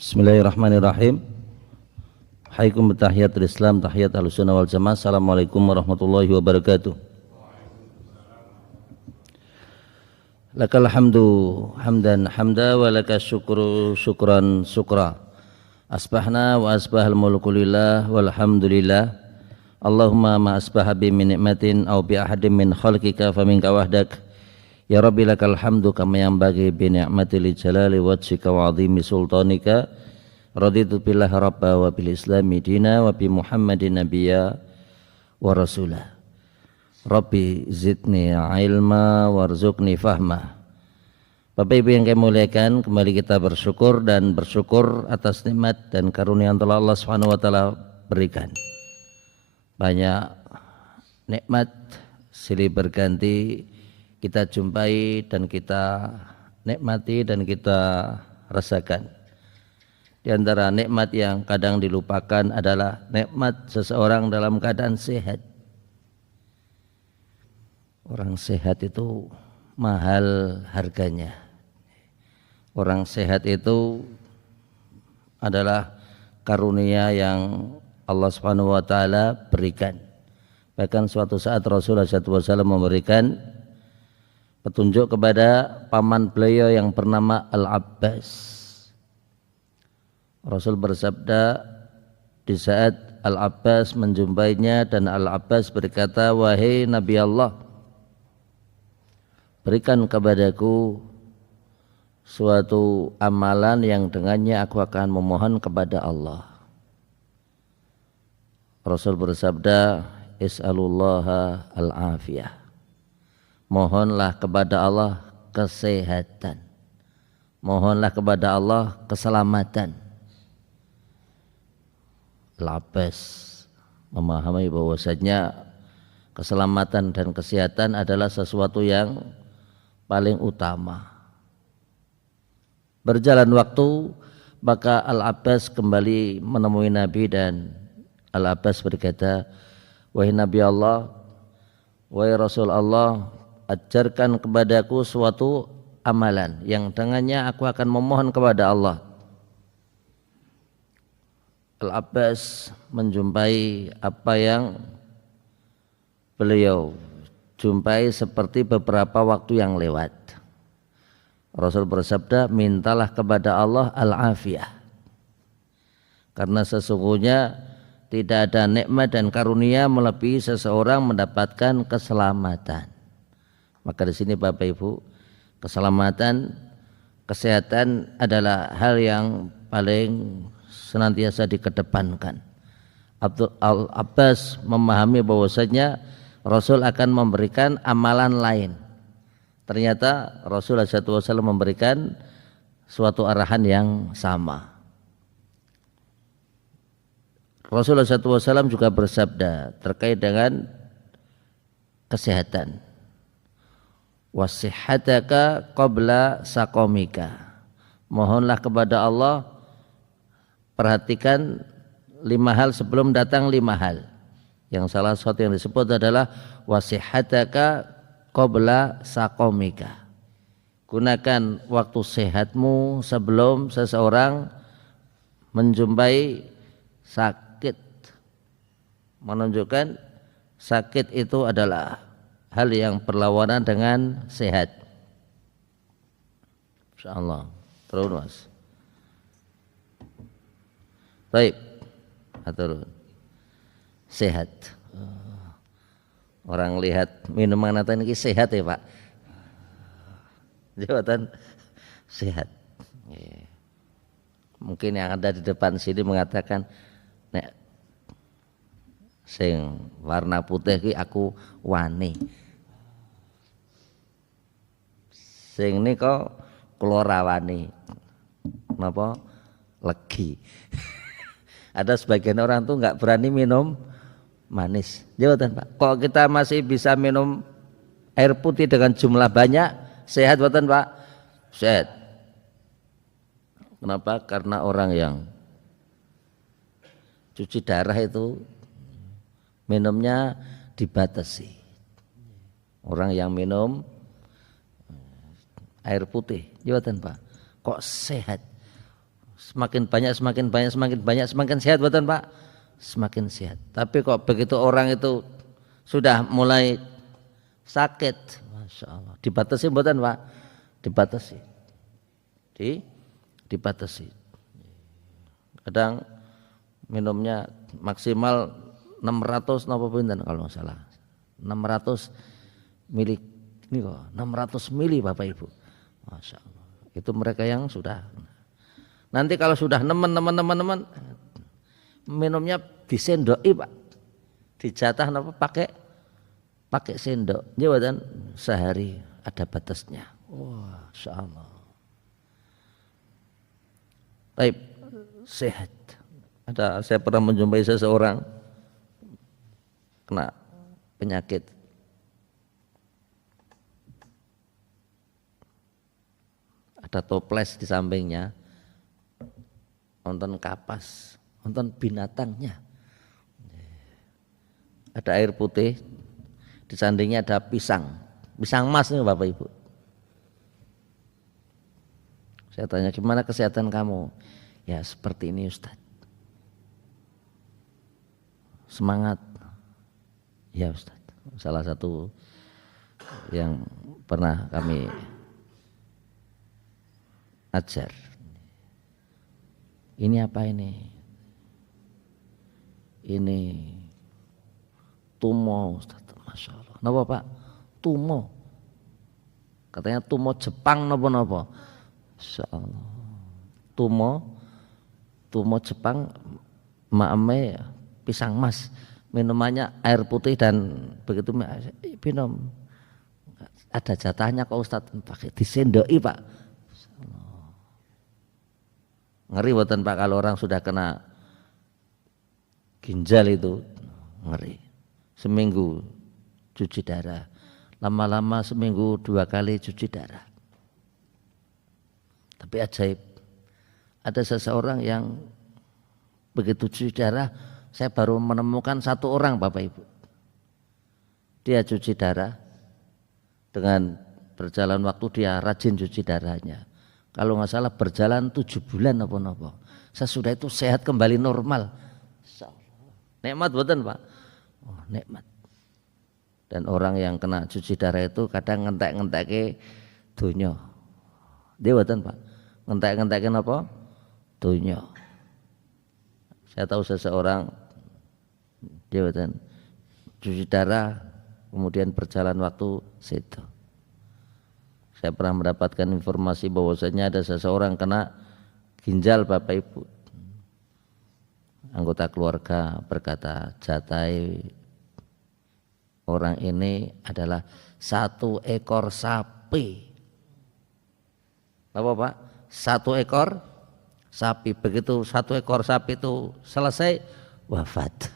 Bismillahirrahmanirrahim. Haikum bitahiyatul Islam, tahiyat Ahlussunnah wal Jamaah. Assalamualaikum warahmatullahi wabarakatuh. Lakal hamdu hamdan hamda wa lakas syukru syukran syukra. Asbahna wa asbahal mulku lillah walhamdulillah. Allahumma ma asbaha bi min ni'matin aw bi ahadin min khalqika faminka wahdak. Ya Rabbi lakal hamdu kama yanbaghi bi ni'matil jalali wajhika wa 'azimi sultanika. Raditu billahi rabba wa bil islami dina wa bi Muhammadin nabiyya wa rasulah. Rabbi zidni ilma warzuqni fahma. Bapak Ibu yang kami muliakan, kembali kita bersyukur atas nikmat dan karunia yang telah Allah Subhanahu wa taala berikan. Banyak nikmat silih berganti kita jumpai dan kita nikmati dan kita rasakan. Di antara nikmat yang kadang dilupakan adalah nikmat seseorang dalam keadaan sehat. Orang sehat itu mahal harganya. Orang sehat itu adalah karunia yang Allah Subhanahu wa taala berikan. Bahkan suatu saat Rasulullah SAW memberikan petunjuk kepada paman beliau yang bernama Al-Abbas. Rasul bersabda di saat Al-Abbas menjumpainya dan Al-Abbas berkata, "Wahai Nabi Allah, berikan kepadaku suatu amalan yang dengannya aku akan memohon kepada Allah." Rasul bersabda, "Is'alullaha al-afiyah." Mohonlah kepada Allah kesehatan. Mohonlah kepada Allah keselamatan. Al-Abbas memahami bahwasanya keselamatan dan kesehatan adalah sesuatu yang paling utama. Berjalan waktu, maka Al-Abbas kembali menemui Nabi dan Al-Abbas berkata, "Wahai Nabi Allah, wahai Rasul Allah, ajarkan kepadaku suatu amalan yang dengannya aku akan memohon kepada Allah." Al-Abbas menjumpai apa yang beliau jumpai seperti beberapa waktu yang lewat. Rasul bersabda, "Mintalah kepada Allah al-afiyah." Karena sesungguhnya tidak ada nikmat dan karunia melebihi seseorang mendapatkan keselamatan. Maka di sini Bapak Ibu, keselamatan, kesehatan adalah hal yang paling senantiasa dikedepankan. Al-Abbas memahami bahwasanya Rasul akan memberikan amalan lain. Ternyata Rasulullah SAW memberikan suatu arahan yang sama. Rasulullah SAW juga bersabda terkait dengan kesehatan. "Wasihataka qabla saqamika." Mohonlah kepada Allah, perhatikan 5 hal sebelum datang 5 hal. Yang salah satu yang disebut adalah wasihataka qabla saqamika. Gunakan waktu sehatmu sebelum seseorang menjumpai sakit. Menunjukkan sakit itu adalah hal yang berlawanan dengan sehat. Insyaallah. Terus Mas. Baik, atur sehat. Orang lihat minuman atau ini sehat ya Pak. Jawatan sehat. Mungkin yang ada di depan sini mengatakan, "Nek sing warna putih ki aku wani. Sing ini kok kula rawani." Napa? Legi. Ada sebagian orang tuh nggak berani minum manis. Jawatan Pak, kok kita masih bisa minum air putih dengan jumlah banyak, sehat buatan Pak? Sehat. Kenapa? Karena orang yang cuci darah itu minumnya dibatasi. Orang yang minum air putih, jawatan Pak, kok sehat? Semakin banyak, semakin sehat betul Pak? Semakin sehat. Tapi kok begitu orang itu sudah mulai sakit, Masya Allah, dibatasi betul Pak? Dibatasi. Dibatasi. Kadang minumnya maksimal 600 napa pinten kalau nggak salah. 600 mili ini kok 600 mili Bapak Ibu. Masya Allah. Itu mereka yang sudah. Nanti kalau sudah nemen minumnya disendoki Pak. Dijatah napa pakai sendok. Jawatan sehari ada batasnya. Wah, Masya Allah. Baik, sehat. Saya pernah menjumpai seseorang kena penyakit ada toples di sampingnya, nonton kapas, nonton binatangnya, ada air putih, di sampingnya ada pisang mas nih Bapak Ibu. Saya tanya, gimana kesehatan kamu? Ya seperti ini Ustaz. Semangat. Ya Ustaz. Salah satu yang pernah kami ajar. Ini apa ini? Ini tumo Ustaz. Masya Allah. Napa Pak? Tumo. Katanya tumo Jepang napa-napa. Masya Allah. Tumo Jepang maame pisang mas, minumannya air putih dan begitu minum ada jatahnya kok Ustadz, pakai disendoki Pak. Ngeri buatan Pak kalau orang sudah kena ginjal itu, ngeri. Seminggu cuci darah, lama-lama seminggu 2 kali cuci darah. Tapi ajaib, ada seseorang yang begitu cuci darah, saya baru menemukan 1 orang Bapak Ibu. Dia cuci darah, dengan berjalan waktu dia rajin cuci darahnya. Kalau nggak salah berjalan 7 bulan apa-apa. Sesudah itu sehat kembali normal. Nikmat betul Pak? Oh, nikmat. Dan orang yang kena cuci darah itu kadang ngentek-ngenteke donya. Dia betul Pak? Ngentek-ngentekin apa? Donya. Saya tahu seseorang dia betul cuci darah kemudian berjalan waktu situ. Saya pernah mendapatkan informasi bahwasanya ada seseorang kena ginjal Bapak Ibu. Anggota keluarga berkata, jatai orang ini adalah 1 ekor sapi. Apa Pak? 1 ekor sapi. Begitu 1 ekor sapi itu selesai, wafat.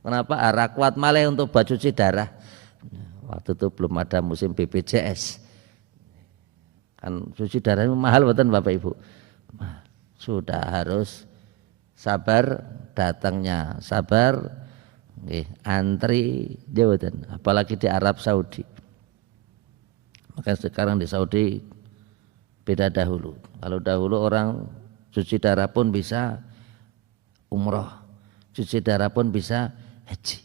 Kenapa? Arah kuat malah untuk cuci darah. Waktu itu belum ada musim BPJS. Kan cuci darah itu mahal betul Bapak Ibu. Sudah harus sabar datangnya, sabar antri jawatan, apalagi di Arab Saudi. Maka sekarang di Saudi beda dahulu. Kalau dahulu orang cuci darah pun bisa umroh, cuci darah pun bisa haji.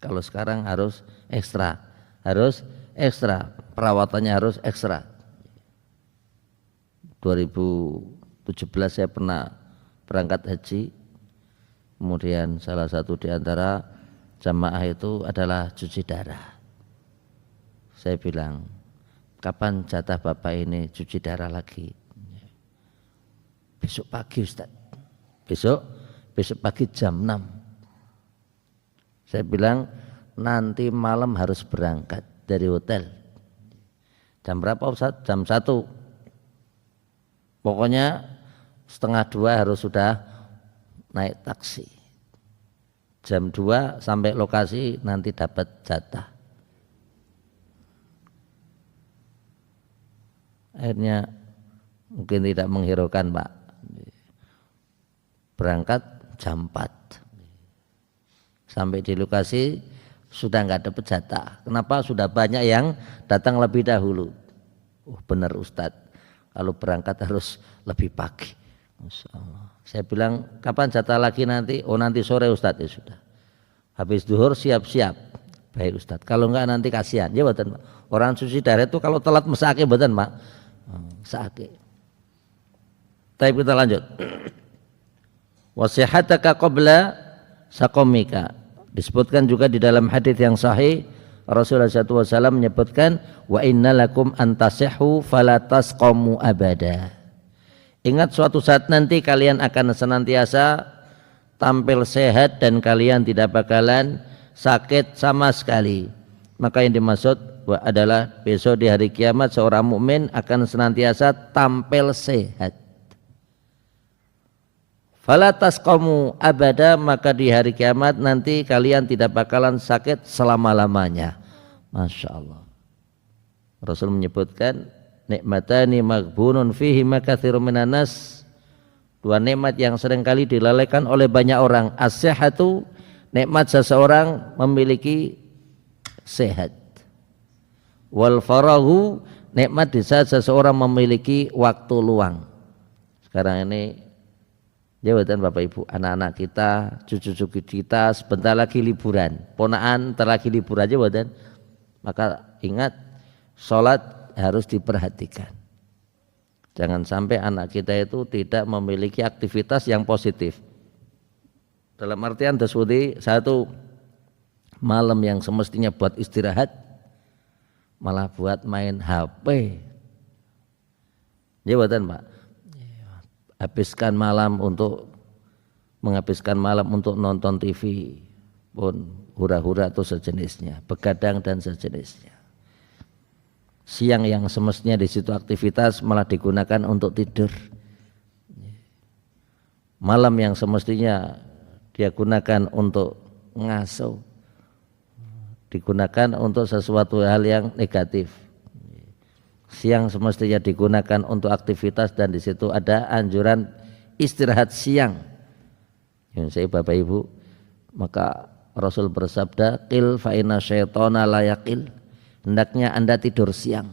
Kalau sekarang harus ekstra, perawatannya harus ekstra. 2017 saya pernah berangkat haji, kemudian salah satu di antara jamaah itu adalah cuci darah. Saya bilang, kapan jatah Bapak ini cuci darah lagi? Besok pagi Ustaz. Besok pagi jam 6. Saya bilang nanti malam harus berangkat dari hotel. Jam berapa Ustaz? Jam 1. Pokoknya 1:30 harus sudah naik taksi. Jam 2 sampai lokasi nanti dapat jatah. Akhirnya mungkin tidak menghiraukan Pak. Berangkat jam 4. Sampai di lokasi sudah enggak dapat jatah. Kenapa? Sudah banyak yang datang lebih dahulu. Oh benar Ustadz, Kalau berangkat harus lebih pagi. Masya Allah. Saya bilang kapan jatah lagi nanti? Oh nanti sore Ustadz. Ya sudah. Habis duhur siap-siap. Baik Ustadz. Kalau enggak nanti kasihan. Ya betul Pak. Orang cuci darah itu kalau telat mesake betul Pak. Mesake. Tapi kita lanjut. Wasihataka qabla sakomika. Disebutkan juga di dalam hadis yang sahih Rasulullah SAW menyebutkan wa innalakum antasihhu falatasqamu abada. Ingat suatu saat nanti kalian akan senantiasa tampil sehat dan kalian tidak bakalan sakit sama sekali. Maka yang dimaksud adalah besok di hari kiamat seorang mukmin akan senantiasa tampil sehat. Fala tasqamu abada, maka di hari kiamat nanti kalian tidak bakalan sakit selama-lamanya. Masya Allah. Rasul menyebutkan nikmatani maghbunun fihi makatsirun minan nas. Dua nikmat yang seringkali dilalaikan oleh banyak orang. As-sihhatu, nikmat seseorang memiliki sehat. Wal farahu, nikmat di saat seseorang memiliki waktu luang. Sekarang ini jawatan Bapak Ibu, anak-anak kita, cucu-cucu kita sebentar lagi liburan. Ponaan ntar lagi liburan aja jawatan. Maka ingat sholat harus diperhatikan. Jangan sampai anak kita itu tidak memiliki aktivitas yang positif. Dalam artian tersebut satu malam yang semestinya buat istirahat malah buat main HP. Jawatan Pak. Menghabiskan malam untuk nonton TV pun hura-hura atau sejenisnya, begadang dan sejenisnya. Siang yang semestinya di situ aktivitas malah digunakan untuk tidur. Malam yang semestinya dia gunakan untuk ngasuh, digunakan untuk sesuatu hal yang negatif. Siang semestinya digunakan untuk aktivitas dan di situ ada anjuran istirahat siang. Yang saya Bapak Ibu, maka Rasul bersabda, qil fa inna syaitana la yaqil. Hendaknya Anda tidur siang.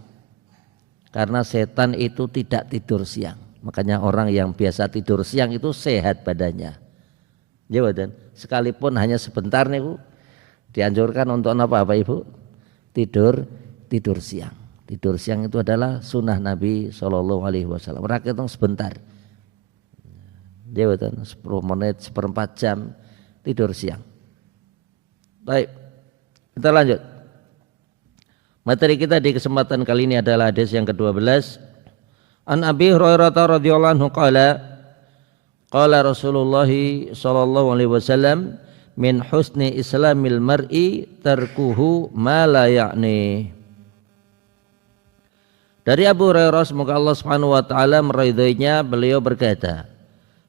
Karena setan itu tidak tidur siang. Makanya orang yang biasa tidur siang itu sehat badannya. Jawatan, sekalipun hanya sebentar nih Bu, dianjurkan untuk apa Bapak Ibu? Tidur siang. Tidur siang itu adalah sunnah Nabi SAW. Rakyat itu sebentar. Jawatan 10 menit, seperempat jam tidur siang. Baik, kita lanjut. Materi kita di kesempatan kali ini adalah hadis yang ke-12. An Abi Hurairah radhiyallahu anhu qala Rasulullah sallallahu alaihi wasallam min husni islamil mar'i tarkuhu ma la ya'ni. Dari Abu Hurairah, semoga Allah Subhanahu wa taala meridainya, beliau berkata,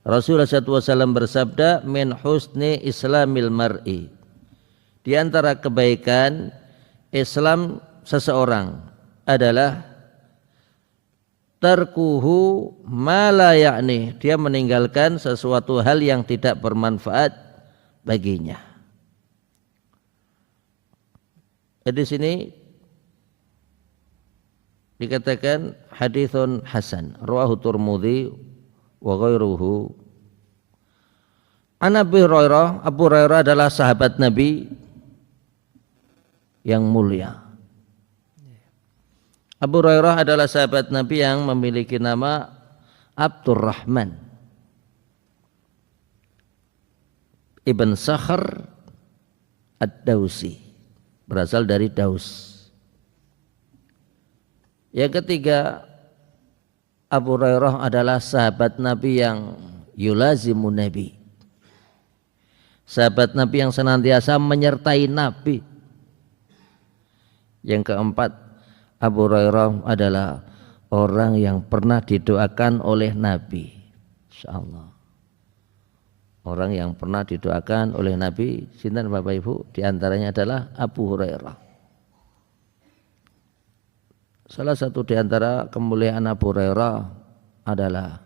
Rasulullah SAW bersabda, min husni islamil mar'i, di antara kebaikan Islam seseorang adalah tarkuhu ma la ya'ni, dia meninggalkan sesuatu hal yang tidak bermanfaat baginya. Di sini dikatakan haditsun hasan, rawahu Tirmidzi wa ghairuhu. An Abi Hurairah, Abu Hurairah adalah sahabat Nabi yang mulia. Abu Hurairah adalah sahabat Nabi yang memiliki nama Abdurrahman Ibn Sakhr Ad-Dausi, berasal dari Daus. Yang ketiga, Abu Hurairah adalah sahabat Nabi yang yulazimun Nabi, sahabat Nabi yang senantiasa menyertai Nabi. Yang keempat, Abu Hurairah adalah orang yang pernah didoakan oleh Nabi. Insyaallah. Orang yang pernah didoakan oleh Nabi, sinten Bapak Ibu? Di antaranya adalah Abu Hurairah. Salah satu di antara kemuliaan Abu Hurairah adalah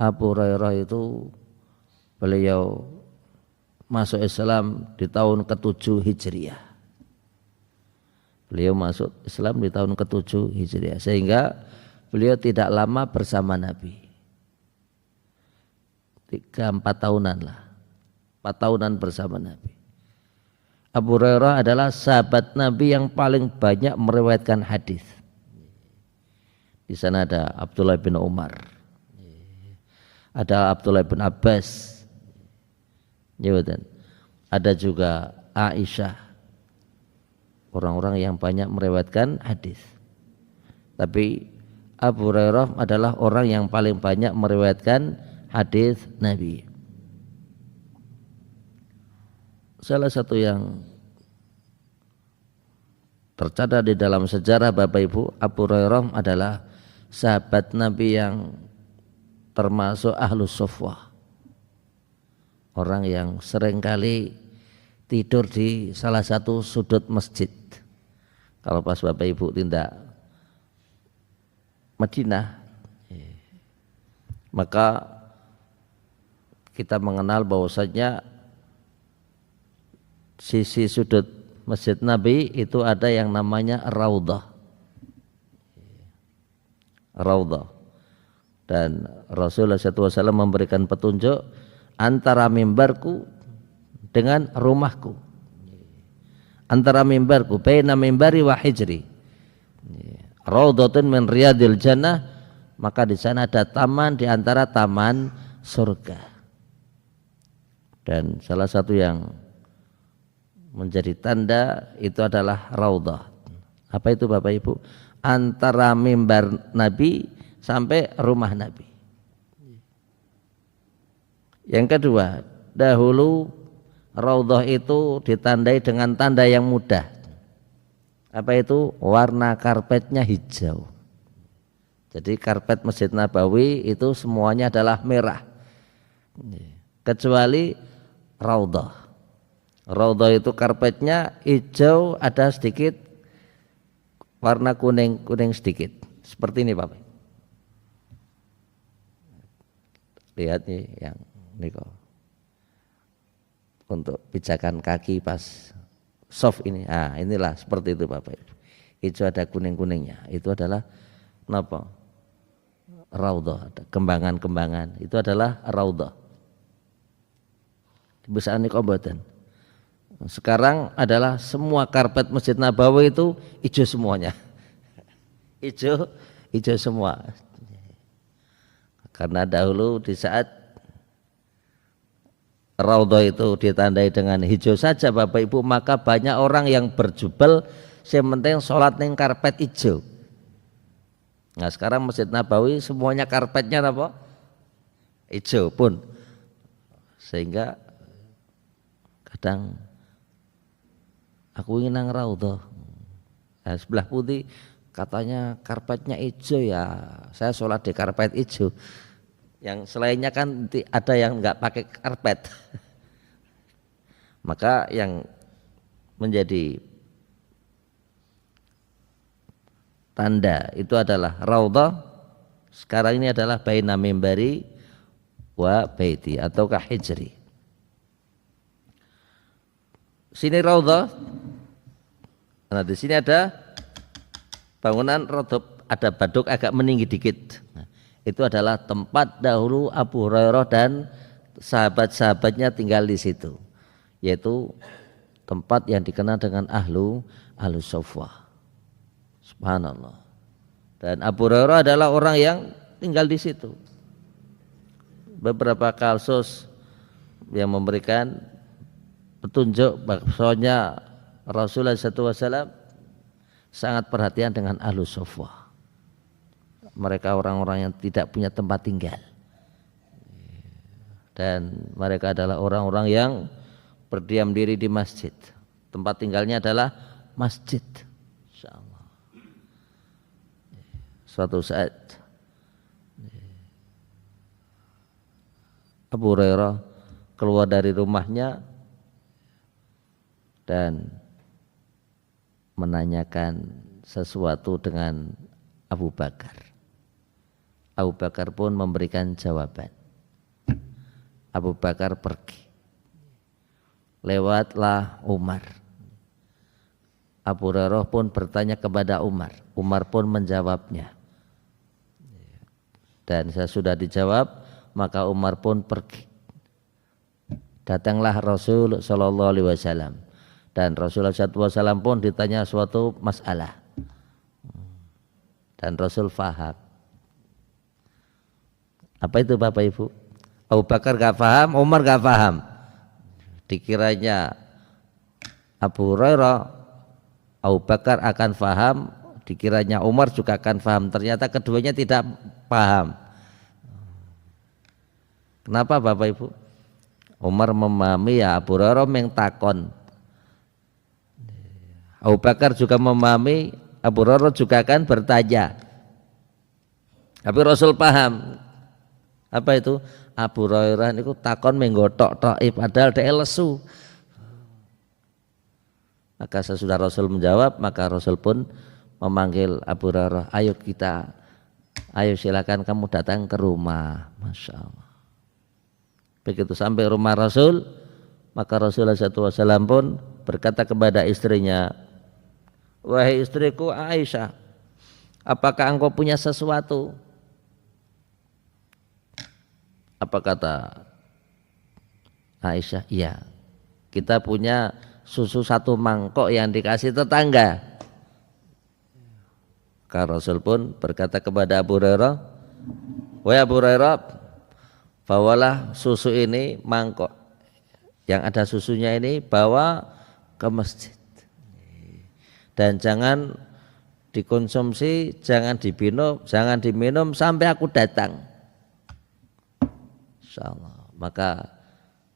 Abu Hurairah itu beliau masuk Islam di tahun ke-7 Hijriah. Beliau masuk Islam di tahun ke-7 Hijriah, sehingga beliau tidak lama bersama Nabi. 3-4 tahunan lah. 4 tahunan bersama Nabi. Abu Hurairah adalah sahabat Nabi yang paling banyak meriwayatkan hadis. Di sana ada Abdullah bin Umar, ada Abdullah bin Abbas, ada juga Aisyah, orang-orang yang banyak meriwayatkan hadis. Tapi Abu Hurairah adalah orang yang paling banyak meriwayatkan hadis Nabi. Salah satu yang tercatat di dalam sejarah Bapak Ibu, Abu Hurairah adalah sahabat Nabi yang termasuk ahlus suffah, orang yang seringkali tidur di salah satu sudut masjid. Kalau pas Bapak Ibu tindak Madinah, maka kita mengenal bahwasanya sisi sudut Masjid Nabi itu ada yang namanya Raudhah. Raudhah. Dan Rasulullah SAW memberikan petunjuk antara mimbarku dengan rumahku. Antara mimbarku, baina mimbari wa hijri. Raudhatun min riyadil jannah, maka di sana ada taman di antara taman surga. Dan salah satu yang menjadi tanda itu adalah raudhah. Apa itu Bapak Ibu? Antara mimbar Nabi sampai rumah Nabi. Yang kedua, dahulu raudhah itu ditandai dengan tanda yang mudah. Apa itu? Warna karpetnya hijau. Jadi karpet Masjid Nabawi itu semuanya adalah merah, kecuali raudhah. Raudhah itu karpetnya hijau, ada sedikit warna kuning sedikit. Seperti ini Bapak. Lihat nih yang ini kok. Untuk pijakan kaki pas soft ini. Ah, inilah seperti itu Bapak. Hijau ada kuning-kuningnya. Itu adalah apa? Raudhah, ada kembangan-kembangan. Itu adalah raudhah. Bisa niku mboten. Sekarang adalah semua karpet Masjid Nabawi itu hijau semuanya. Hijau semua. Karena dahulu di saat raudhah itu ditandai dengan hijau saja Bapak Ibu, maka banyak orang yang berjubel yang penting sholat ning karpet hijau. Nah sekarang Masjid Nabawi semuanya karpetnya apa? Hijau pun. Sehingga kadang aku ingin nang raudhah. Nah, sebelah putih katanya karpetnya hijau, ya saya sholat di karpet hijau. Yang selainnya kan ada yang enggak pakai karpet. Maka yang menjadi tanda itu adalah raudhah. Sekarang ini adalah baina mimbari wa baiti ataukah hijri. Sini raudhah. Nah di sini ada bangunan rodop, ada baduk agak meninggi dikit. Nah, itu adalah tempat dahulu Abu Hurairah dan sahabat-sahabatnya tinggal di situ, yaitu tempat yang dikenal dengan ahlus suffah. Subhanallah. Dan Abu Hurairah adalah orang yang tinggal di situ. Beberapa kasus yang memberikan petunjuk bahwasanya Rasulullah SAW sangat perhatian dengan ahlus suffah. Mereka orang-orang yang tidak punya tempat tinggal. Dan mereka adalah orang-orang yang berdiam diri di masjid. Tempat tinggalnya adalah masjid. Insyaallah. Suatu saat Abu Hurairah keluar dari rumahnya dan menanyakan sesuatu dengan Abu Bakar. Abu Bakar pun memberikan jawaban. Abu Bakar pergi. Lewatlah Umar. Abu Hurairah pun bertanya kepada Umar. Umar pun menjawabnya. Dan saya sudah dijawab, maka Umar pun pergi. Datanglah Rasul sallallahu alaihi wasallam, dan Rasulullah SAW pun ditanya suatu masalah, dan Rasul faham. Apa itu Bapak Ibu? Abu Bakar gak paham, Umar gak paham. Dikiranya Abu Hurairah, Abu Bakar akan paham, dikiranya Umar juga akan paham. Ternyata keduanya tidak paham. Kenapa Bapak Ibu? Umar memahami, ya Abu Hurairah yang takon. Abu Bakar juga memahami, Abu Hurairah juga akan bertanya. Tapi Rasul paham. Apa itu? Abu Hurairah niku takon menggotok padahal dia lesu. Maka sesudah Rasul menjawab, maka Rasul pun memanggil Abu Hurairah, ayo silakan kamu datang ke rumah. Masya Allah. Begitu sampai rumah Rasul, maka Rasulullah SAW pun berkata kepada istrinya, wahai istriku Aisyah, apakah engkau punya sesuatu? Apa kata Aisyah? Iya, kita punya susu 1 mangkok yang dikasih tetangga. Maka Rasul pun berkata kepada Abu Hurairah, wahai Abu Hurairah, bawalah susu ini, mangkok yang ada susunya ini, bawa ke masjid, dan jangan dikonsumsi, jangan diminum sampai aku datang. Insyaallah. Maka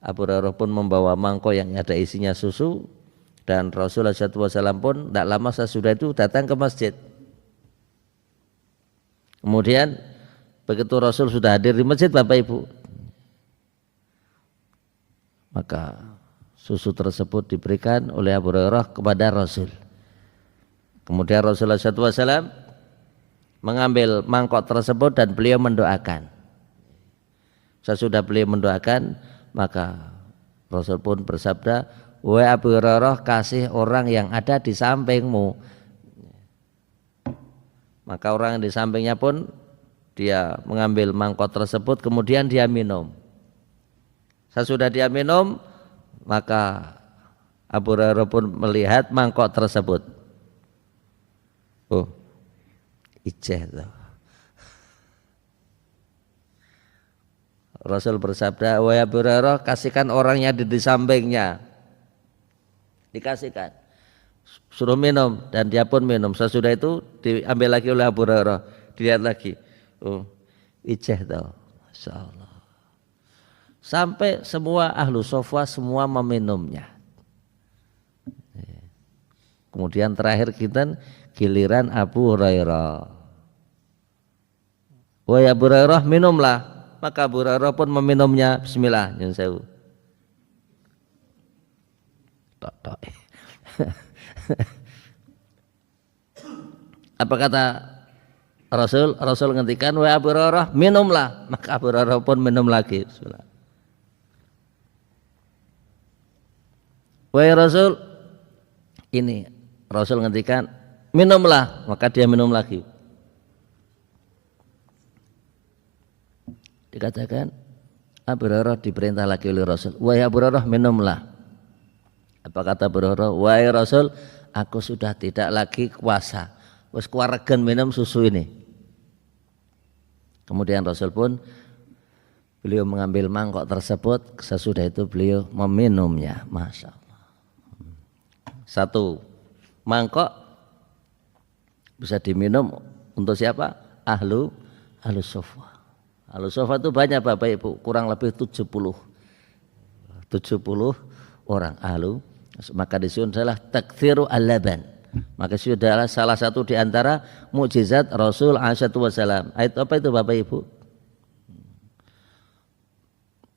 Abu Hurairah pun membawa mangkok yang ada isinya susu, dan Rasulullah SAW pun tidak lama sesudah itu datang ke masjid. Kemudian begitu Rasul sudah hadir di masjid Bapak Ibu, maka susu tersebut diberikan oleh Abu Hurairah kepada Rasul. Kemudian Rasulullah SAW mengambil mangkok tersebut dan beliau mendoakan. Sesudah beliau mendoakan, maka Rasul pun bersabda, wahai Abu Hurairah, kasih orang yang ada di sampingmu. Maka orang yang di sampingnya pun dia mengambil mangkok tersebut, kemudian dia minum. Sesudah dia minum, maka Abu Hurairah pun melihat mangkok tersebut. Oh, ijeh tuh. Rasul bersabda, wahai Abu Hurairah, kasihkan orang yang ada di sampingnya. Dikasihkan, suruh minum, dan dia pun minum. Sesudah itu diambil lagi oleh Abu Hurairah, dilihat lagi. Oh, ijeh tuh. Masya Allah. Sampai semua ahlu sofa semua meminumnya. Kemudian terakhir kita giliran Abu Hurairah. Wahai Abu Hurairah, minumlah. Maka Abu Hurairah pun meminumnya. Bismillah. Apa kata Rasul? Rasul ngendikan, wahai Abu Hurairah, minumlah. Maka Abu Hurairah pun minum lagi. Bismillah. Wahai Rasul, ini Rasul ngendikan, minumlah. Maka dia minum lagi. Dikatakan Abu Hurairah diperintah lagi oleh Rasul, wahai Abu Hurairah, minumlah. Apa kata Abu Hurairah? Wahai Rasul, aku sudah tidak lagi kuasa, wis kuwaregen minum susu ini. Kemudian Rasul pun beliau mengambil mangkok tersebut, sesudah itu beliau meminumnya. Masya Allah. 1 mangkok bisa diminum untuk siapa? Ahlu sofa. Ahlu sofa itu banyak Bapak Ibu, kurang lebih 70 orang ahlu. Maka disitu adalah taktsiru al-laban. Maka itu adalah salah satu di antara mukjizat Rasul SAW. Ayat apa itu Bapak Ibu?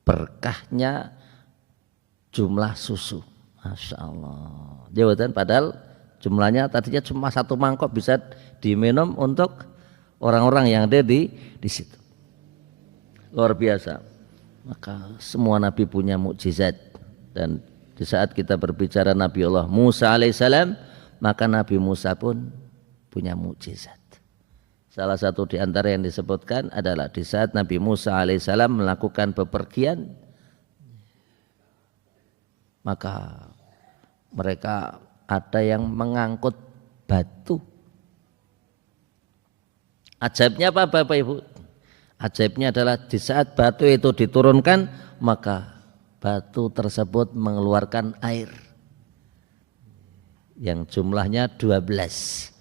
Berkahnya jumlah susu. Masya Allah. Jawatan, padahal jumlahnya tadinya cuma 1 mangkok bisa diminum untuk orang-orang yang ada di situ. Luar biasa. Maka semua nabi punya mukjizat, dan di saat kita berbicara Nabi Allah Musa alaihissalam, maka Nabi Musa pun punya mukjizat. Salah satu di antara yang disebutkan adalah di saat Nabi Musa alaihissalam melakukan bepergian, maka mereka ada yang mengangkut batu. Ajaibnya apa Bapak Ibu? Ajaibnya adalah di saat batu itu diturunkan, maka batu tersebut mengeluarkan air yang jumlahnya 12.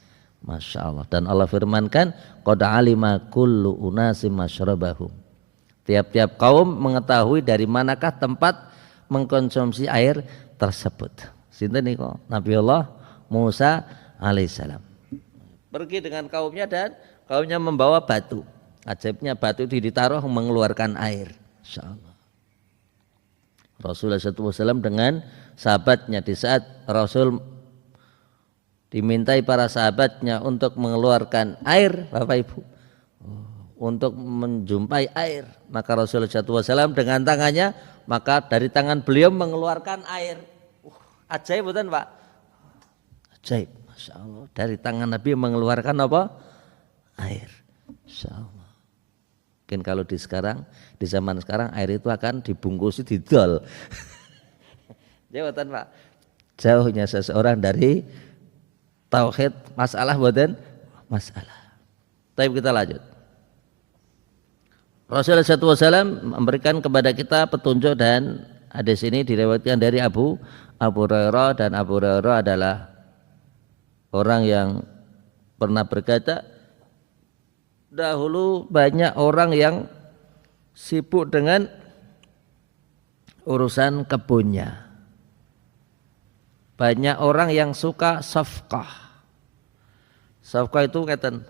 Masya Allah. Dan Allah firmankan, qad alima kullu unasim masyrabahum. Tiap-tiap kaum mengetahui dari manakah tempat mengkonsumsi air tersebut. Sinten niku? Nabi Allah Musa alaihissalam pergi dengan kaumnya dan kaumnya membawa batu. Ajaibnya batu itu ditaruh mengeluarkan air. Masya Allah. Rasulullah SAW dengan sahabatnya di saat Rasul dimintai para sahabatnya untuk mengeluarkan air, Bapak Ibu, untuk menjumpai air, maka Rasulullah SAW dengan tangannya, maka dari tangan beliau mengeluarkan air. Ajaib betul Pak? Ajaib, Masya Allah. Dari tangan Nabi mengeluarkan apa? Air. Masya Allah. Mungkin kalau di zaman sekarang air itu akan dibungkusi didol. Jawatan Pak. Jauhnya seseorang dari tauhid, masalah buatan masalah. Tapi kita lanjut. Rasulullah SAW memberikan kepada kita petunjuk dan hadis ini diriwayatkan dari Abu Hurairah, dan Abu Hurairah adalah orang yang pernah berkata, dahulu banyak orang yang sibuk dengan urusan kebunnya. Banyak orang yang suka safqah. Safqah itu kaitan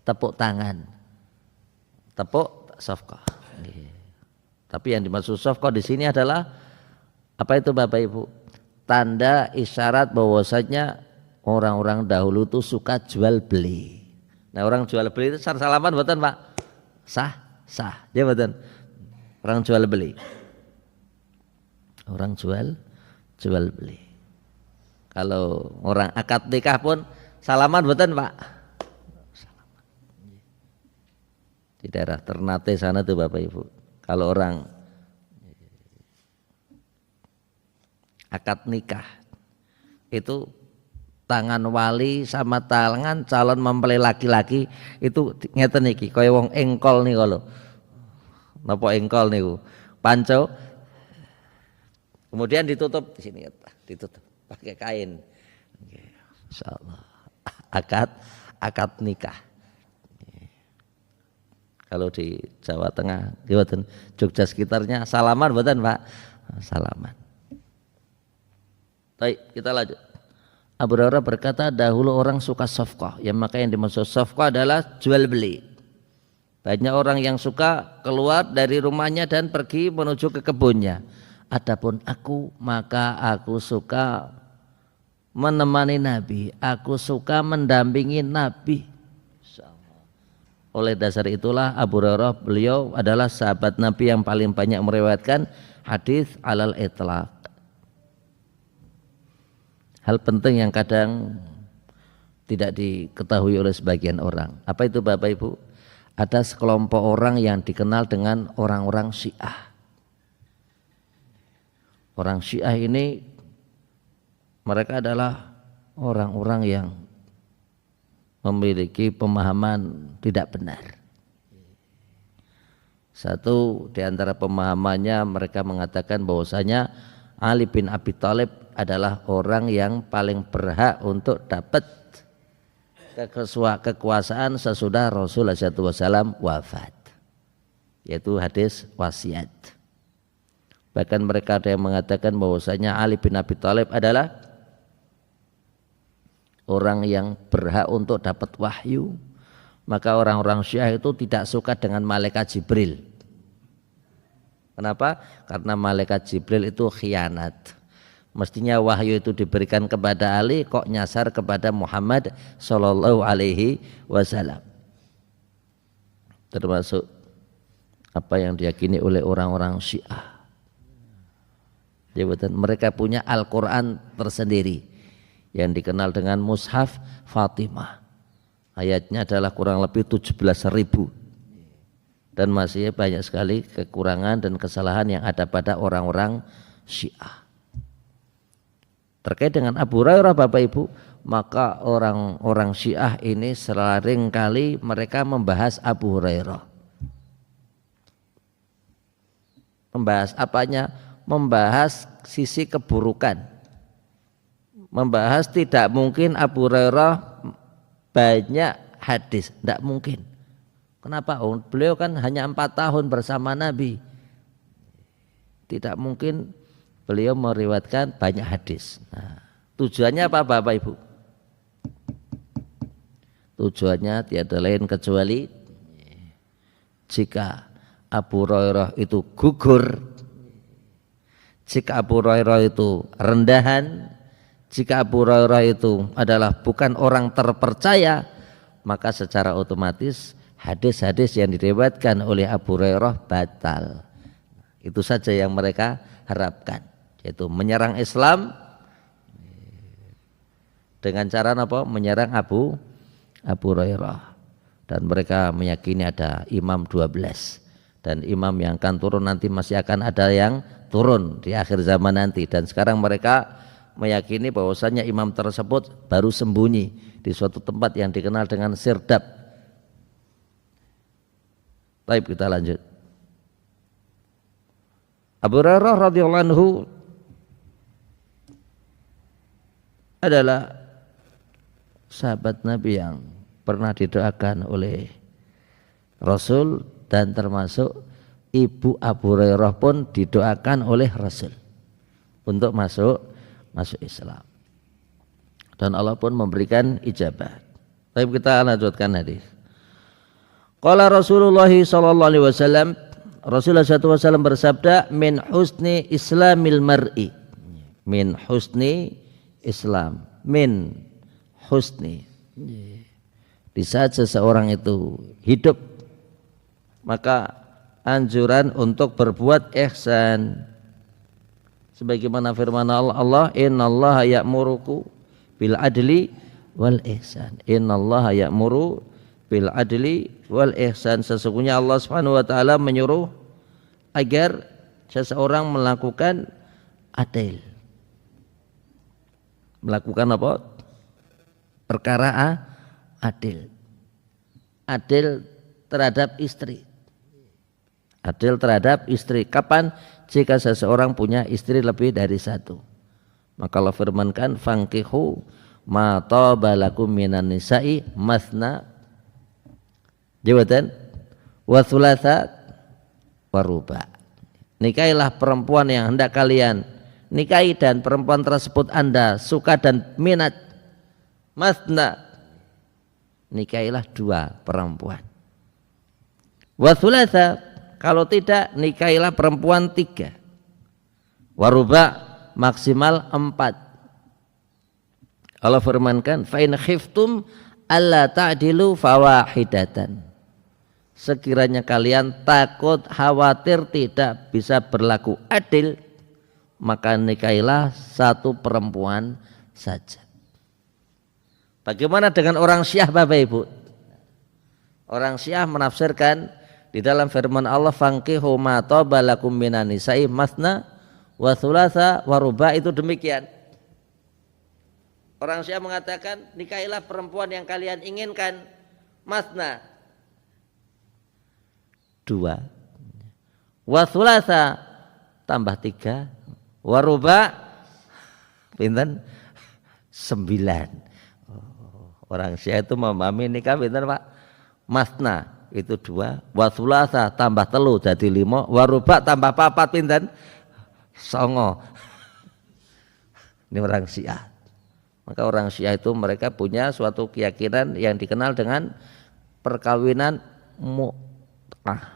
tepuk tangan. Tepuk safqah. Tapi yang dimaksud safqah di sini adalah apa itu Bapak Ibu? Tanda isyarat bahwasanya orang-orang dahulu itu suka jual beli. Nah, orang jual beli itu salaman mboten Pak? Sah. Ya mboten. Orang jual beli. Orang jual beli. Kalau orang akad nikah pun salaman mboten Pak? Salaman. Di daerah Ternate sana tuh Bapak Ibu. Kalau orang akad nikah itu tangan wali sama tangan calon mempelai laki-laki itu ngeten iki kaya wong engkol niku lho. Napa engkol niku? Panco. Kemudian ditutup di sini, ditutup pakai kain. Insyaallah. Akad nikah. Kalau di Jawa Tengah, Jogja sekitarnya salaman mboten Pak? Salaman. Baik, kita lanjut. Abu Hurairah berkata, dahulu orang suka safqah, yang maka yang dimaksud safqah adalah jual beli. Banyak orang yang suka keluar dari rumahnya dan pergi menuju ke kebunnya. Adapun aku, maka aku suka menemani Nabi, aku suka mendampingi Nabi. Oleh dasar itulah Abu Hurairah, beliau adalah sahabat Nabi yang paling banyak meriwayatkan hadis alal itlaq. Hal penting yang kadang tidak diketahui oleh sebagian orang. Apa itu Bapak Ibu? Ada sekelompok orang yang dikenal dengan orang-orang Syiah. Orang Syiah ini mereka adalah orang-orang yang memiliki pemahaman tidak benar. Satu di antara pemahamannya mereka mengatakan bahwasanya Ali bin Abi Thalib adalah orang yang paling berhak untuk dapat kekuasaan sesudah Rasulullah SAW wafat, yaitu hadis wasiat. Bahkan mereka ada yang mengatakan bahwasanya Ali bin Abi Thalib adalah orang yang berhak untuk dapat wahyu. Maka orang-orang Syiah itu tidak suka dengan malaikat Jibril. Kenapa? Karena malaikat Jibril itu khianat. Mestinya wahyu itu diberikan kepada Ali, kok nyasar kepada Muhammad sallallahu alaihi wasallam. Termasuk apa yang diyakini oleh orang-orang Syiah. Mereka punya Al-Quran tersendiri yang dikenal dengan Mushaf Fatimah. Ayatnya adalah kurang lebih 17.000 dan masih banyak sekali kekurangan dan kesalahan yang ada pada orang-orang Syiah. Terkait dengan Abu Hurairah Bapak Ibu, maka orang-orang Syiah ini sering kali mereka membahas Abu Hurairah. Membahas apanya? Membahas sisi keburukan. Membahas tidak mungkin Abu Hurairah banyak hadis, tidak mungkin. Kenapa? Oh, beliau kan hanya 4 tahun bersama Nabi. Tidak mungkin beliau meriwayatkan banyak hadis. Nah, tujuannya apa Bapak Ibu? Tujuannya tiada lain kecuali jika Abu Hurairah itu gugur, jika Abu Hurairah itu rendahan, jika Abu Hurairah itu adalah bukan orang terpercaya, maka secara otomatis hadis-hadis yang diriwayatkan oleh Abu Hurairah batal. Itu saja yang mereka harapkan, yaitu menyerang Islam dengan cara apa? Menyerang Abu Hurairah. Dan mereka meyakini ada imam 12 dan imam yang akan turun nanti masih akan ada yang turun di akhir zaman nanti. Dan sekarang mereka meyakini bahwasanya imam tersebut baru sembunyi di suatu tempat yang dikenal dengan Sirdab. Baik, kita lanjut. Abu Hurairah radhiyallahu anhu adalah sahabat Nabi yang pernah didoakan oleh Rasul, dan termasuk ibu Abu Hurairah pun didoakan oleh Rasul untuk masuk Islam. Dan Allah pun memberikan ijabah. Baik, kita lanjutkan hadis. Qala Rasulullah sallallahu alaihi wasallam, Rasulullah SAW bersabda, min husni islamil mar'i, min husni Islam, min husni, di saat seseorang itu hidup maka anjuran untuk berbuat ihsan, sebagaimana firman Allah, innallaha ya'muruku bil adli wal ihsan, innallaha ya'muru bil adli wal ihsan, sesungguhnya Allah Subhanahu wa taala menyuruh agar seseorang melakukan adil. Melakukan apa? Perkara adil. Adil terhadap istri. Adil terhadap istri. Kapan? Jika seseorang punya istri lebih dari satu. Maka Allah firmankan, fankihu ma taba lakum minan nisa'i masna jawatan wa thulatha wa ruba. Nikahilah perempuan yang hendak kalian nikahi dan perempuan tersebut Anda suka dan minat. Masna, nikahilah 2 perempuan. Wa thulatha, kalau tidak nikahilah perempuan 3. Wa ruba, maksimal 4. Allah firmankan, fa in khiftum alla ta'dilu fawahidatan. Sekiranya kalian takut khawatir tidak bisa berlaku adil, maka nikahilah 1 perempuan saja. Bagaimana dengan orang Syiah Bapak Ibu? Orang Syiah menafsirkan di dalam firman Allah, fankihu ma taba lakum minan nisa'i masna wa thulatha wa ruba, itu demikian. Orang Syiah mengatakan nikahilah perempuan yang kalian inginkan, masna 2, wa thulatha tambah 3, wa ruba pinten 9. Orang Syiah itu memahami nikah pinten Pak? Masna itu 2, wa thulatha tambah 3 jadi 5, wa ruba tambah 4 pinten 9. Ini orang Syiah. Maka orang Syiah itu mereka punya suatu keyakinan yang dikenal dengan perkawinan mut'ah.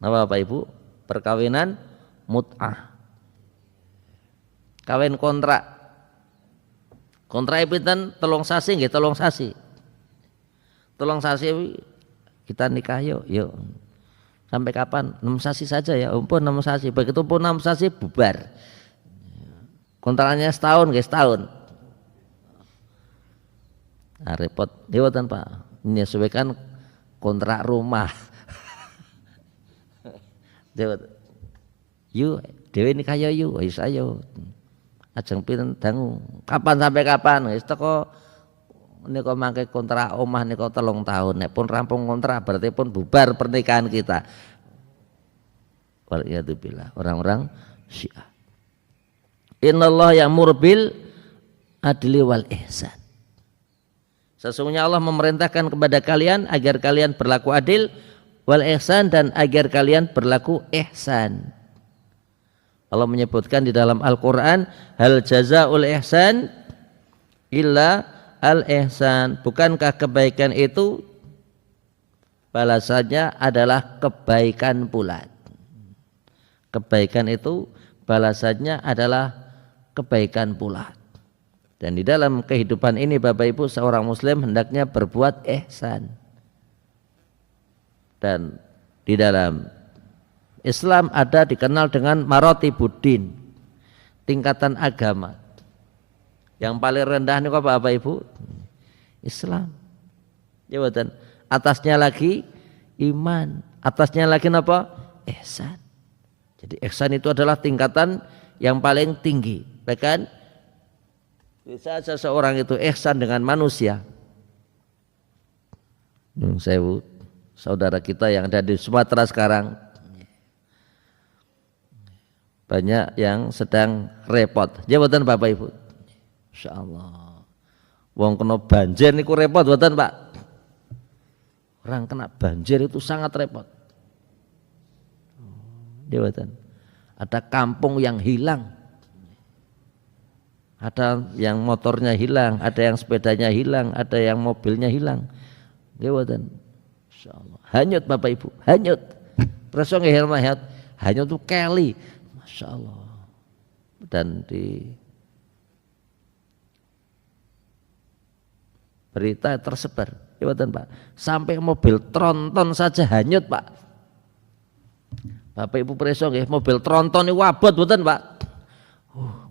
Nah Bapak Ibu, perkawinan mut'ah, kawin kontrak. Kontrak pinten 3 sasi nggih, 3 sasi. 3 sasi kita nikah yuk. Sampai kapan? 6 sasi saja ya. Pun 6 sasi. Begitu pun 6 sasi bubar. Kontraknya setahun nggih, setahun. Nah, repot. Dewoten Pak. menyesuaikan kontrak rumah. Yu dhewe nikah ya yu, wis ayo. Ajeng pinten dangu. Kapan sampai kapan? Wis teko nika mangke kontrak omah nika 3 tahun. Nek pun rampung kontrak berarti pun bubar pernikahan kita. Waliyadzubillah, orang-orang Syiah. Innallaha ya'muru bil adli wal ihsan. Sesungguhnya Allah memerintahkan kepada kalian agar kalian berlaku adil wal ihsan dan agar kalian berlaku ihsan. Allah menyebutkan di dalam Al-Qur'an, hal jazaa'ul ihsan illa al ihsan. Bukankah kebaikan itu balasannya adalah kebaikan pula. Kebaikan itu balasannya adalah kebaikan pula. Dan di dalam kehidupan ini Bapak Ibu, seorang muslim hendaknya berbuat ihsan. Dan di dalam Islam ada dikenal dengan maratibuddin, tingkatan agama. Yang paling rendah ini apa Bapak Ibu? Islam. Jawatan. Atasnya lagi iman, atasnya lagi apa? Ihsan. Jadi ihsan itu adalah tingkatan yang paling tinggi. Bahkan bisa seseorang itu ihsan dengan manusia. Saudara kita yang ada di Sumatera sekarang banyak yang sedang repot. Jabatan Bapak Ibu. Insyaallah. Wong kena banjir niku repot mboten Pak? Orang kena banjir itu sangat repot. Jabatan. Ada kampung yang hilang. Ada yang motornya hilang, ada yang sepedanya hilang, ada yang mobilnya hilang. Jabatan. Insyaallah. Hanyut Bapak Ibu, hanyut. Prasa nggih hanyut tuh keli. Masyaallah. Dan di berita tersebar, jabatan Pak. Sampai mobil tronton saja hanyut Pak. Bapak Ibu prasa nggih, mobil tronton ini wabot mboten Pak?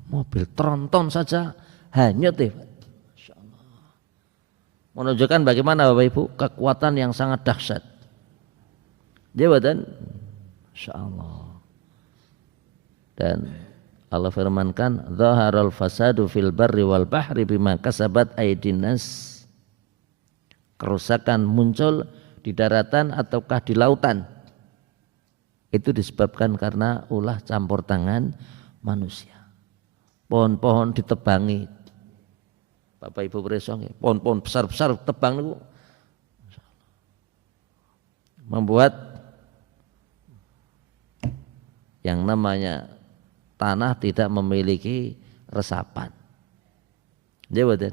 Mobil tronton saja hanyut ya Pak. Masyaallah. Menunjukkan bagaimana Bapak Ibu kekuatan yang sangat dahsyat. Jabatan, insyaallah. Dan Allah firmankan, zaharal fasadu fil barri wal bahri bima kasabat aydin nas. Kerusakan muncul di daratan ataukah di lautan. Itu disebabkan karena ulah campur tangan manusia. Pohon-pohon ditebangi. Bapak Ibu prisa nggih, pohon-pohon besar-besar tebang niku membuat yang namanya tanah tidak memiliki resapan. Jadi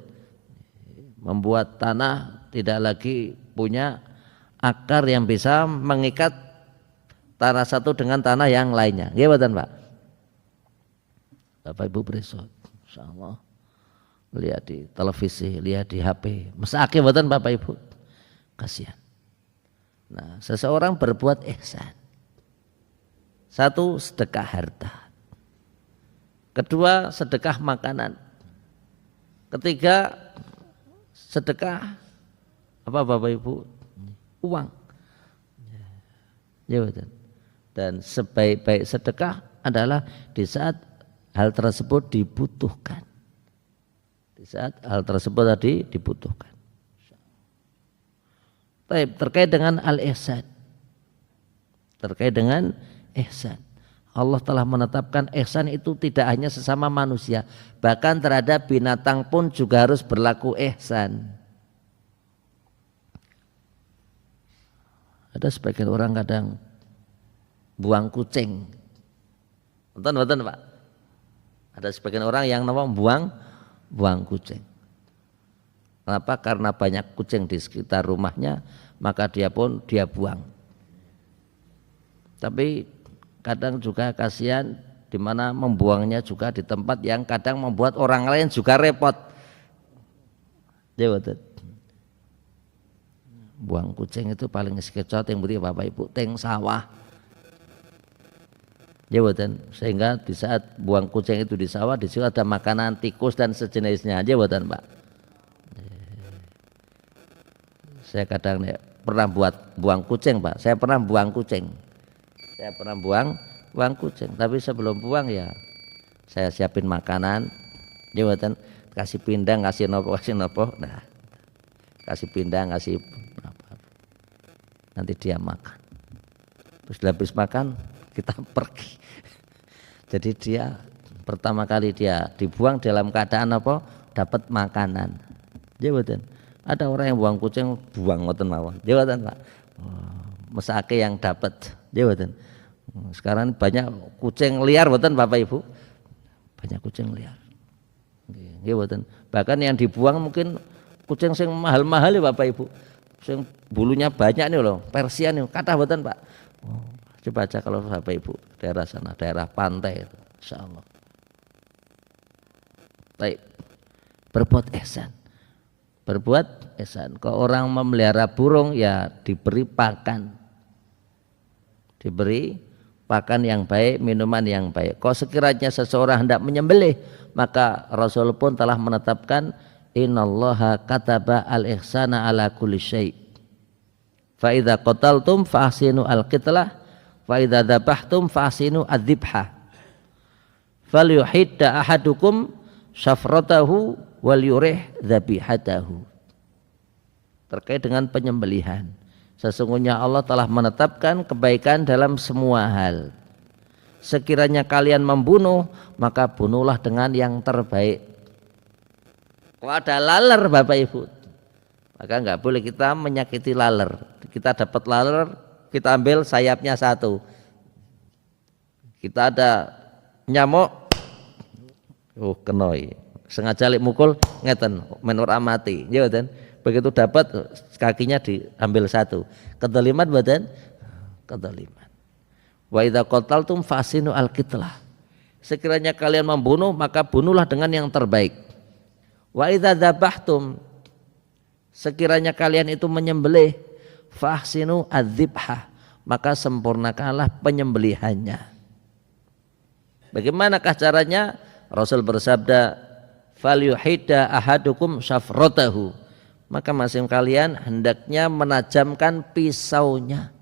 membuat tanah tidak lagi punya akar yang bisa mengikat tanah satu dengan tanah yang lainnya. Nggih mboten, Pak? Bapak Ibu besok insyaallah lihat di televisi, lihat di HP. Mesake mboten Bapak Ibu? Kasihan. Nah, seseorang berbuat ihsan. Satu, sedekah harta. Kedua, sedekah makanan. Ketiga, sedekah apa Bapak Ibu? Uang. Ya betul. Dan sebaik-baik sedekah adalah di saat hal tersebut dibutuhkan. Di saat hal tersebut tadi dibutuhkan. Baik, terkait dengan al-ihsan. Terkait dengan ihsan. Allah telah menetapkan ihsan itu tidak hanya sesama manusia, bahkan terhadap binatang pun juga harus berlaku ihsan. Ada sebagian orang kadang buang kucing. Betul Pak? Ada sebagian orang yang buang kucing. Kenapa? Karena banyak kucing di sekitar rumahnya, maka dia buang. Tapi kadang juga kasihan di mana membuangnya juga di tempat yang kadang membuat orang lain juga repot. Betul. Buang kucing itu paling sekecot yang beri Bapak Ibu teng sawah. Betul. Sehingga di saat buang kucing itu di sawah, di situ ada makanan tikus dan sejenisnya. Betul Pak. Saya kadang pernah buang kucing, Pak. Saya pernah buang kucing. Buang kucing. Tapi sebelum buang ya saya siapin makanan. Dia kasih pindang, kasih nopo. Nah, kasih pindang, kasih apa. Nanti dia makan. Terus habis makan kita pergi. Jadi dia pertama kali dia dibuang dalam keadaan apa? Dapat makanan. Dia ada orang yang buang kucing buang ngoten mawon. Dia Pak. Mesake yang dapat. Dia sekarang banyak kucing liar Bapak Ibu. Banyak kucing liar. Nggih bahkan yang dibuang mungkin kucing sing mahal-mahal ya Bapak Ibu. Sing bulunya banyak nih loh, Persia nih, kathah Pak. Coba aja kalau Bapak Ibu daerah sana, daerah pantai itu, insyaallah. Baik. Berbuat ihsan. Kalau orang memelihara burung ya diberi pakan yang baik, minuman yang baik. Kalau sekiranya seseorang hendak menyembelih, maka Rasul pun telah menetapkan innallaha kataba al-ihsana ala kulli syai'. Fa idza qataltum fa ahsinu al-qitlah wa idza dzabhtum fa ahsinu adzibha. Falyuhidda ahadukum syafratahu wal yurih dzabihatahu. Terkait dengan penyembelihan, sesungguhnya Allah telah menetapkan kebaikan dalam semua hal. Sekiranya kalian membunuh, maka bunuhlah dengan yang terbaik. Kalau ada laler Bapak Ibu, maka enggak boleh kita menyakiti laler. Kita dapat laler, kita ambil sayapnya satu. Kita ada nyamuk, kenoi, sengaja lek mukul ngeten, menur amati. Ya begitu dapat kakinya diambil satu. Kedoliman badan, kedoliman. Wa idza qataltum fasinu al-qitlah. Sekiranya kalian membunuh, maka bunuhlah dengan yang terbaik. Wa idza dzabhtum, sekiranya kalian itu menyembelih, fahsinu adzibha, maka sempurnakanlah penyembelihannya. Bagaimanakah caranya? Rasul bersabda, falyuhidda ahadukum syafratahu, maka masing kalian hendaknya menajamkan pisaunya.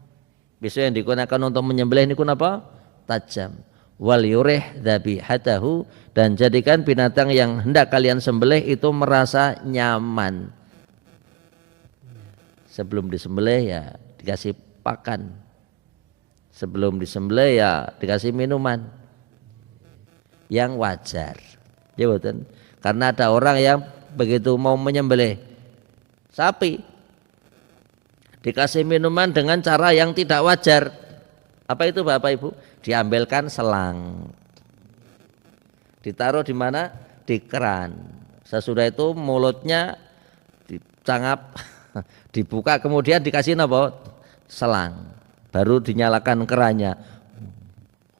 Pisau yang digunakan untuk menyembelih ini apa? Tajam. Wal yurih dzabihatahu, dan jadikan binatang yang hendak kalian sembelih itu merasa nyaman. Sebelum disembelih ya dikasih pakan. Sebelum disembelih ya dikasih minuman yang wajar. Ya betul. Karena ada orang yang begitu mau menyembelih sapi dikasih minuman dengan cara yang tidak wajar. Apa itu Bapak Ibu? Diambilkan selang, ditaruh di mana? Di keran. Sesudah itu mulutnya dicangap, dibuka, kemudian dikasih apa? Selang, baru dinyalakan kerannya.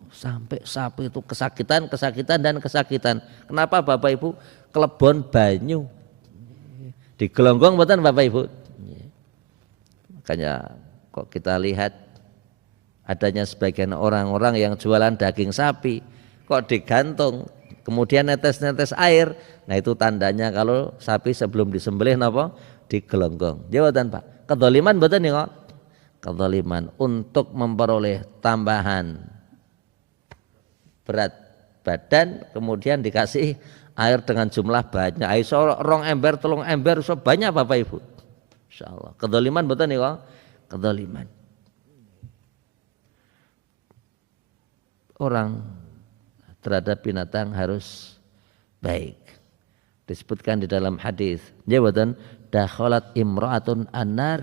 Sampai sapi itu kesakitan. Kenapa Bapak Ibu? Kelebon banyu digelonggong betul Bapak Ibu. Makanya kok kita lihat adanya sebagian orang-orang yang jualan daging sapi kok digantung kemudian netes-netes air. Nah itu tandanya kalau sapi sebelum disembelih napa? Digelonggong. Jawatan Pak. Kedzaliman betul nih kok. Kedzaliman untuk memperoleh tambahan berat badan, kemudian dikasih air dengan jumlah banyak. Air rong ember, telung ember, so banyak Bapak Ibu. Insyaallah. Kedzaliman betul nih kok. Kedzaliman. Orang terhadap binatang harus baik. Disebutkan di dalam hadis, jawatan dakhalat imra'atun annar,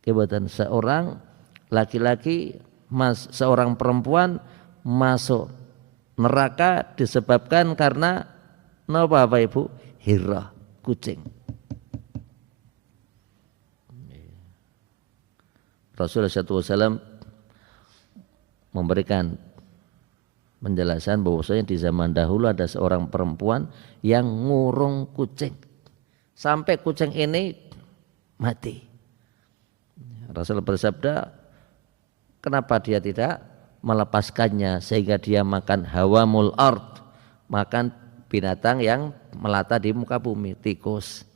jawatan seorang laki-laki, seorang perempuan masuk neraka disebabkan karena napa Bapak Ibu? Hirah, kucing. Rasulullah SAW memberikan penjelasan bahwasanya di zaman dahulu ada seorang perempuan yang ngurung kucing sampai kucing ini mati. Rasul bersabda, kenapa dia tidak melepaskannya sehingga dia makan hawamul ard, makan binatang yang melata di muka bumi, tikus,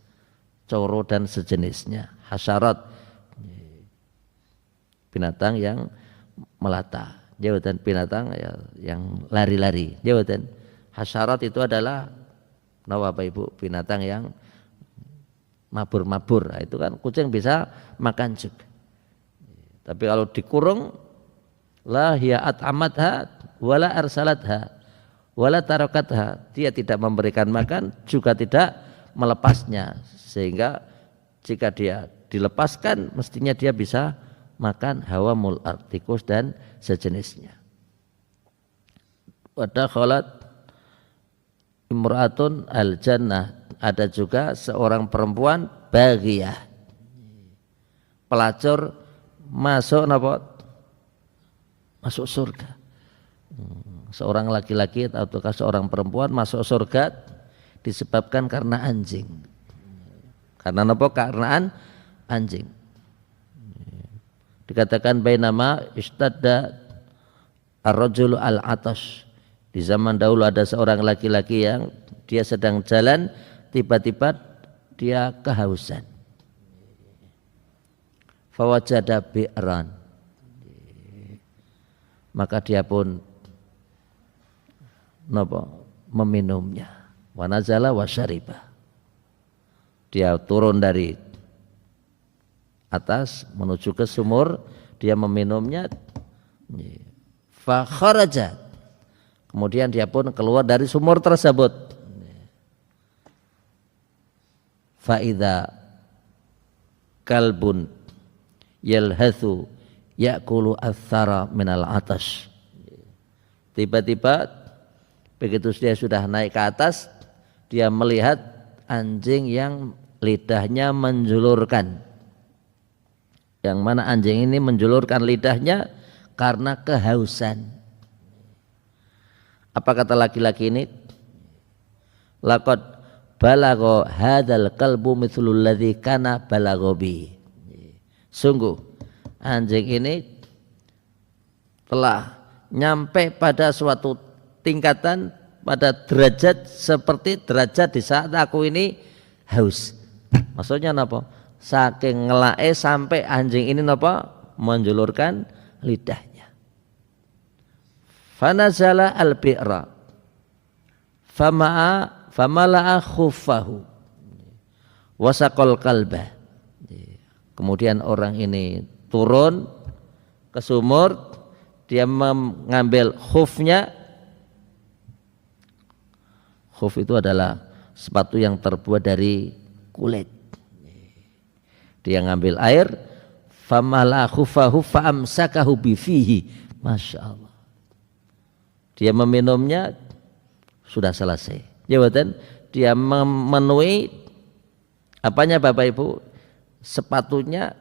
coro dan sejenisnya. Hasyarat, binatang yang melata. Jawatan binatang yang lari-lari. Jawatan hasyarat itu adalah Bapak Ibu, binatang yang mabur-mabur. Nah, itu kan kucing bisa makan juga. Tapi kalau dikurung, la hiya at'amatha wala arsalatha wala tarakatha, dia tidak memberikan makan juga tidak melepasnya, sehingga jika dia dilepaskan mestinya dia bisa makan hawamul ard, tikus dan sejenisnya. Wa dakhalat imra'atun al-jannah, ada juga seorang perempuan baghiyah, pelacur, masuk napa? Masuk surga. Seorang laki-laki atau seorang perempuan masuk surga disebabkan karena anjing. Karena napa? Karena anjing. Dikatakan bainama istadda ar-rajulu al-atash. Di zaman dahulu ada seorang laki-laki yang dia sedang jalan, tiba-tiba dia kehausan. Fawajada bi'ran, maka dia pun meminumnya. Wa nazala wa syariba, dia turun dari atas menuju ke sumur, dia meminumnya. Fa kharaja, kemudian dia pun keluar dari sumur tersebut. Fa idza kalbun yalhathu ya'kulu athara minal atas. Tiba-tiba begitu dia sudah naik ke atas, dia melihat anjing yang lidahnya menjulurkan. Yang mana anjing ini menjulurkan lidahnya karena kehausan. Apa kata laki-laki ini? Laqad balagha hadzal qalbu mithlul ladzi kana balagha bi. Sungguh anjing ini telah nyampe pada suatu tingkatan, pada derajat seperti derajat di saat aku ini haus. Maksudnya apa? Saking ngelae sampai anjing ini apa? Menjulurkan lidahnya. Fanazala al-bi'ra famala'a khuffahu wasaqal kalbah. Kemudian orang ini turun ke sumur, dia mengambil khufnya. Khuf itu adalah sepatu yang terbuat dari kulit. Dia ngambil air, famala khuffahu fa'amsakahu bifihi. Masya Allah. Dia meminumnya, sudah selesai. Jawatan, dia memenuhi apanya Bapak Ibu? Sepatunya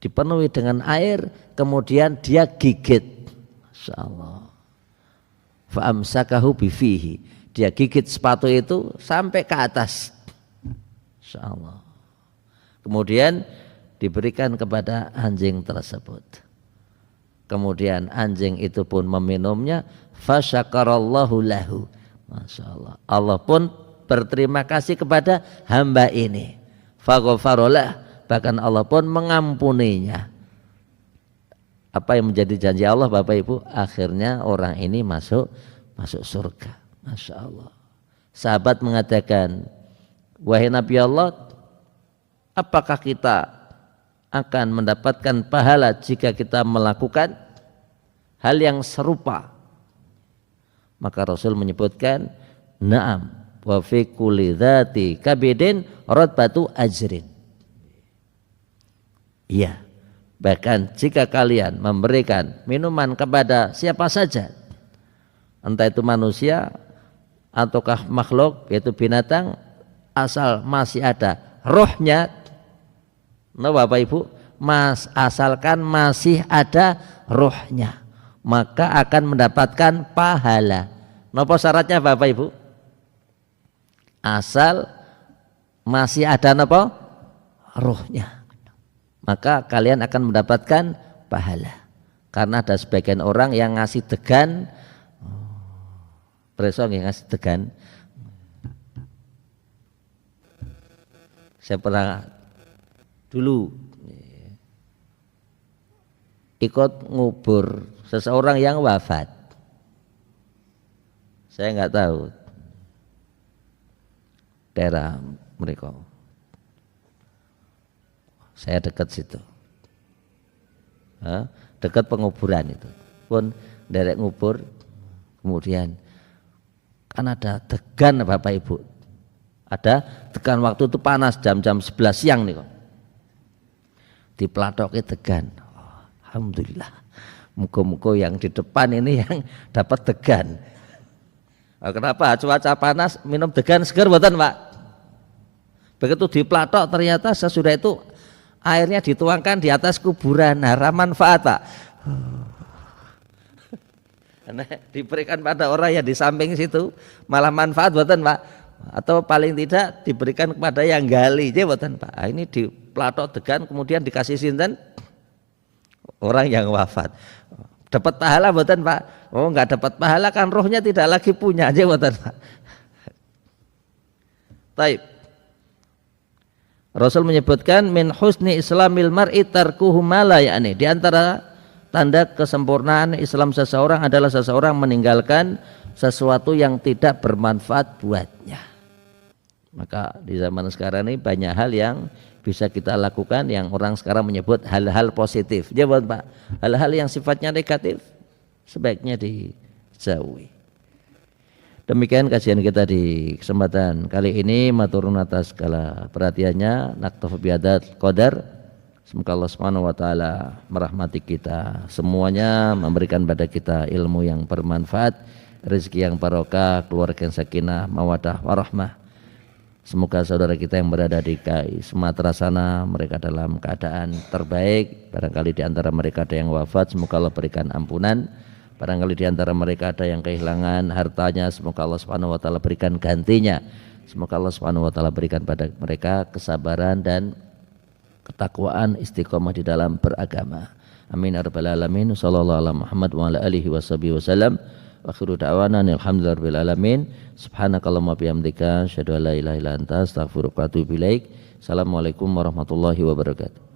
dipenuhi dengan air, kemudian dia gigit. Masya Allah. Fa'amsakahu bifihi. Dia gigit sepatu itu sampai ke atas. Masya Allah. Kemudian diberikan kepada anjing tersebut. Kemudian anjing itu pun meminumnya. Fasyakarallahu lahu. Masya Allah. Allah pun berterima kasih kepada hamba ini. Faghfarolah, bahkan Allah pun mengampuninya. Apa yang menjadi janji Allah Bapak Ibu? Akhirnya orang ini masuk surga. Masya Allah. Sahabat mengatakan, wahai Nabi Allah, apakah kita akan mendapatkan pahala jika kita melakukan hal yang serupa? Maka Rasul menyebutkan, na'am, wa fi kulli dzati kabidin radbatu ajrin. Iya, bahkan jika kalian memberikan minuman kepada siapa saja, entah itu manusia ataukah makhluk, yaitu binatang, asal masih ada rohnya, nah Bapak Ibu, asalkan masih ada rohnya, maka akan mendapatkan pahala. Napa syaratnya Bapak Ibu? Asal masih ada napa? Rohnya. Maka kalian akan mendapatkan pahala. Karena ada sebagian orang yang ngasih degan, preso nggih ngasih degan. Saya pernah dulu ikut ngubur seseorang yang wafat. Saya nggak tahu daerah mereka. Saya dekat situ, dekat penguburan itu. Pun derek ngubur, kemudian kan ada degan Bapak Ibu. Ada degan waktu itu panas jam-jam 11 siang nih kok. Diplatoknya degan. Alhamdulillah. Muka-muka yang di depan ini yang dapat degan. Kenapa? Cuaca panas minum degan segar buatan Pak. Begitu diplatok ternyata sesudah itu airnya dituangkan di atas kuburan. Nah, manfaat Pak. Nah, diberikan pada orang yang di samping situ malah manfaat buatan Pak. Atau paling tidak diberikan kepada yang gali je buatan Pak. Ini diplatok degan kemudian dikasih sinten orang yang wafat. Dapat pahala buatan Pak? Oh enggak dapat pahala kan rohnya tidak lagi punya aja buatan Pak. Taib. Rasul menyebutkan min husni islamil mar'i tarkuhu ma la ya'ni. Di antara tanda kesempurnaan Islam seseorang adalah seseorang meninggalkan sesuatu yang tidak bermanfaat buatnya. Maka di zaman sekarang ini banyak hal yang bisa kita lakukan yang orang sekarang menyebut hal-hal positif. Jawab Pak, hal-hal yang sifatnya negatif sebaiknya dijauhi. Demikian kajian kita di kesempatan kali ini. Maturun atas segala perhatiannya. Naktafu bihadat qadar. Semoga Allah Subhanahu wa taala merahmati kita semuanya, memberikan pada kita ilmu yang bermanfaat, rezeki yang barokah, keluarga yang sakinah, mawaddah warahmah. Semoga saudara kita yang berada di Sumatera sana mereka dalam keadaan terbaik. Barangkali di antara mereka ada yang wafat, semoga Allah berikan ampunan. Barangkali di antara mereka ada yang kehilangan hartanya, semoga Allah Subhanahu wa taala berikan gantinya. Semoga Allah Subhanahu wa taala berikan pada mereka kesabaran dan ketakwaan, istiqomah di dalam beragama. Amin ya rabbal alamin. Sallallahu alaihi Muhammad wa ala alihi wasallam. Wa akhiru da'wana alhamdulillahirabbil alamin. Subhanakallahumma bihamdika asyhadu an la ilaha illa anta astaghfiruka wa atubu ilaik. Assalamualaikum warahmatullahi wabarakatuh.